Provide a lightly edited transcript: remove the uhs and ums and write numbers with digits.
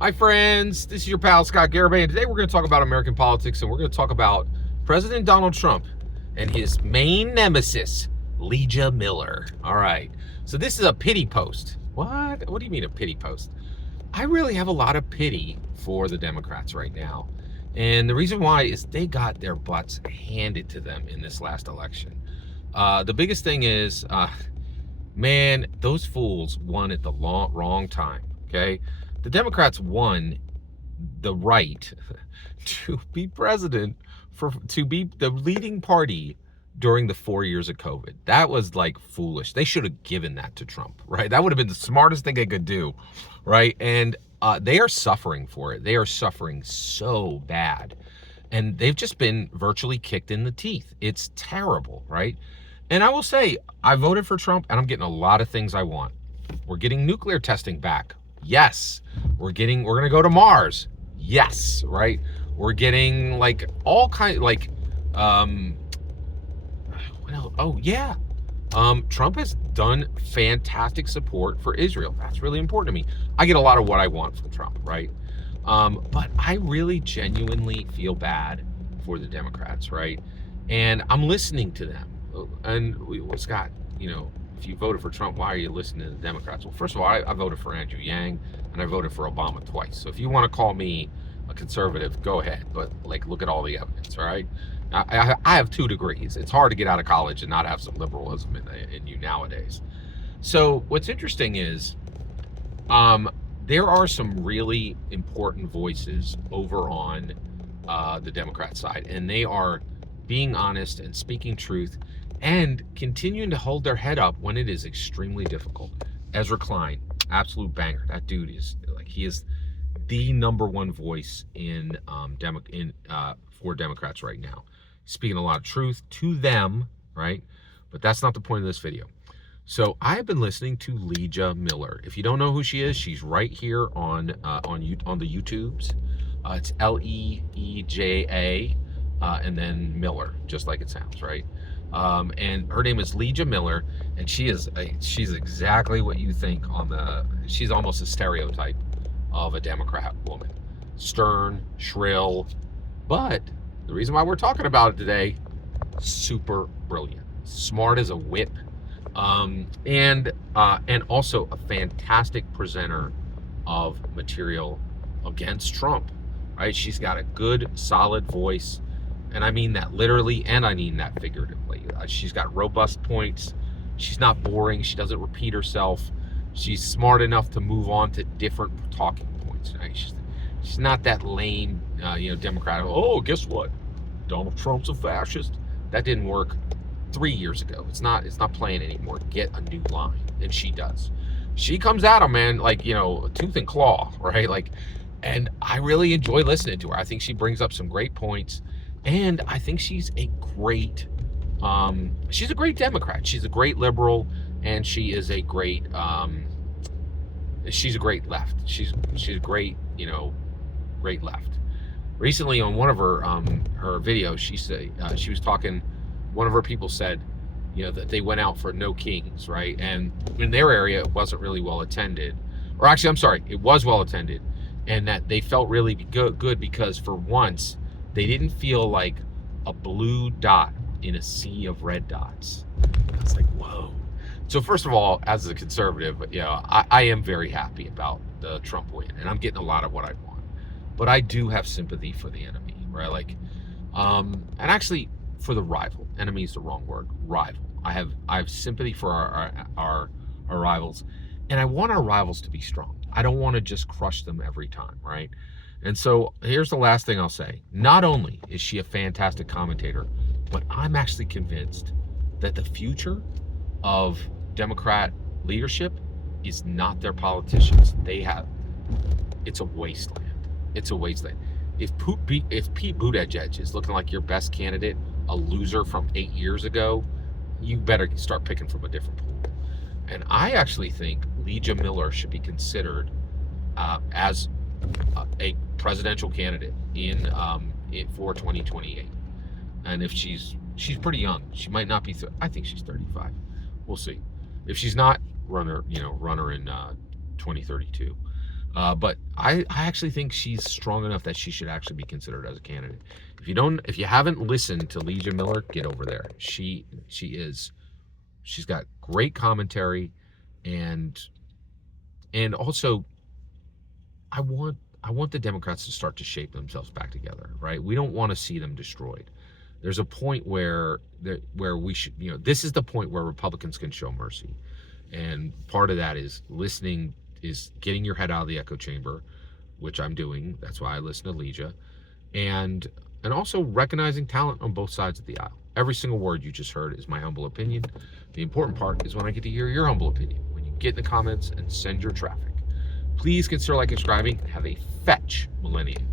Hi, friends. This is your pal, Scott Garibay, and today we're going to talk about American politics, and we're going to talk about President Donald Trump and his main nemesis, Leeja Miller. All right. So this is a pity post. What? What do you mean a pity post? I really have a lot of pity for the Democrats right now. And the reason why is they got their butts handed to them in this last election. The biggest thing is, man, those fools won at the wrong time, okay? The Democrats won the right to be president, to be the leading party during the 4 years of COVID. That was like foolish. They should have given that to Trump, right? That would have been the smartest thing they could do, right? And they are suffering for it. They are suffering so bad. And they've just been virtually kicked in the teeth. It's terrible, right? And I will say, I voted for Trump and I'm getting a lot of things I want. We're getting nuclear testing back. Yes. We're going to go to Mars. Yes. Right. We're getting like all kinds, like, what else? Oh yeah. Trump has done fantastic support for Israel. That's really important to me. I get a lot of what I want from Trump, right? But I really genuinely feel bad for the Democrats, right? And I'm listening to them. And Scott, if you voted for Trump, why are you listening to the Democrats? Well, first of all, I voted for Andrew Yang and I voted for Obama twice. So if you want to call me a conservative, go ahead. But look at all the evidence, all right? I have 2 degrees. It's hard to get out of college and not have some liberalism in you nowadays. So what's interesting is there are some really important voices over on the Democrat side, and they are being honest and speaking truth and continuing to hold their head up when it is extremely difficult. Ezra Klein, absolute banger. That dude is he is the #1 voice in for Democrats right now, speaking a lot of truth to them, right? But that's not the point of this video. So I've been listening to Leeja Miller. If you don't know who she is, she's right here on the YouTubes. It's Leeja, and then Miller, just like it sounds, right? And her name is Leeja Miller, and she's exactly what you think she's almost a stereotype of a Democrat woman. Stern, shrill, but the reason why we're talking about it today, super brilliant, smart as a whip, and also a fantastic presenter of material against Trump, right? She's got a good, solid voice. And I mean that literally, and I mean that figuratively. She's got robust points. She's not boring. She doesn't repeat herself. She's smart enough to move on to different talking points. Right? She's not that lame, Democrat. Oh, guess what? Donald Trump's a fascist. That didn't work 3 years ago. It's not playing anymore. Get a new line, and she does. She comes at him, man, tooth and claw, right? And I really enjoy listening to her. I think she brings up some great points. And I think she's a great Democrat. She's a great liberal, and she is a great she's a great left. She's a great, great left. Recently on one of her videos, she was talking, one of her people said, that they went out for No Kings, right? And in their area it wasn't really well attended. Or actually, I'm sorry, it was well attended, and that they felt really good because for once they didn't feel like a blue dot in a sea of red dots. I was like, whoa. So first of all, as a conservative, I am very happy about the Trump win, and I'm getting a lot of what I want. But I do have sympathy for the enemy, right? And actually for the rival. Enemy is the wrong word. Rival. I have sympathy for our rivals, and I want our rivals to be strong. I don't want to just crush them every time, right? And so here's the last thing I'll say. Not only is she a fantastic commentator, but I'm actually convinced that the future of Democrat leadership is not their politicians. It's a wasteland. It's a wasteland. If Pete Buttigieg is looking like your best candidate, a loser from 8 years ago, you better start picking from a different pool. And I actually think Leeja Miller should be considered as a presidential candidate for 2028. And if she's pretty young, she might not be. I think she's 35. We'll see. If she's not, run her in 2032. But I actually think she's strong enough that she should actually be considered as a candidate. If you haven't listened to Leeja Miller, get over there. She's got great commentary, and also I want the Democrats to start to shape themselves back together, right? We don't want to see them destroyed. There's a point where we should, this is the point where Republicans can show mercy. And part of that is getting your head out of the echo chamber, which I'm doing. That's why I listen to Leeja. And also recognizing talent on both sides of the aisle. Every single word you just heard is my humble opinion. The important part is when I get to hear your humble opinion, when you get in the comments and send your traffic. Please consider liking, subscribing, and have a fetch millennium.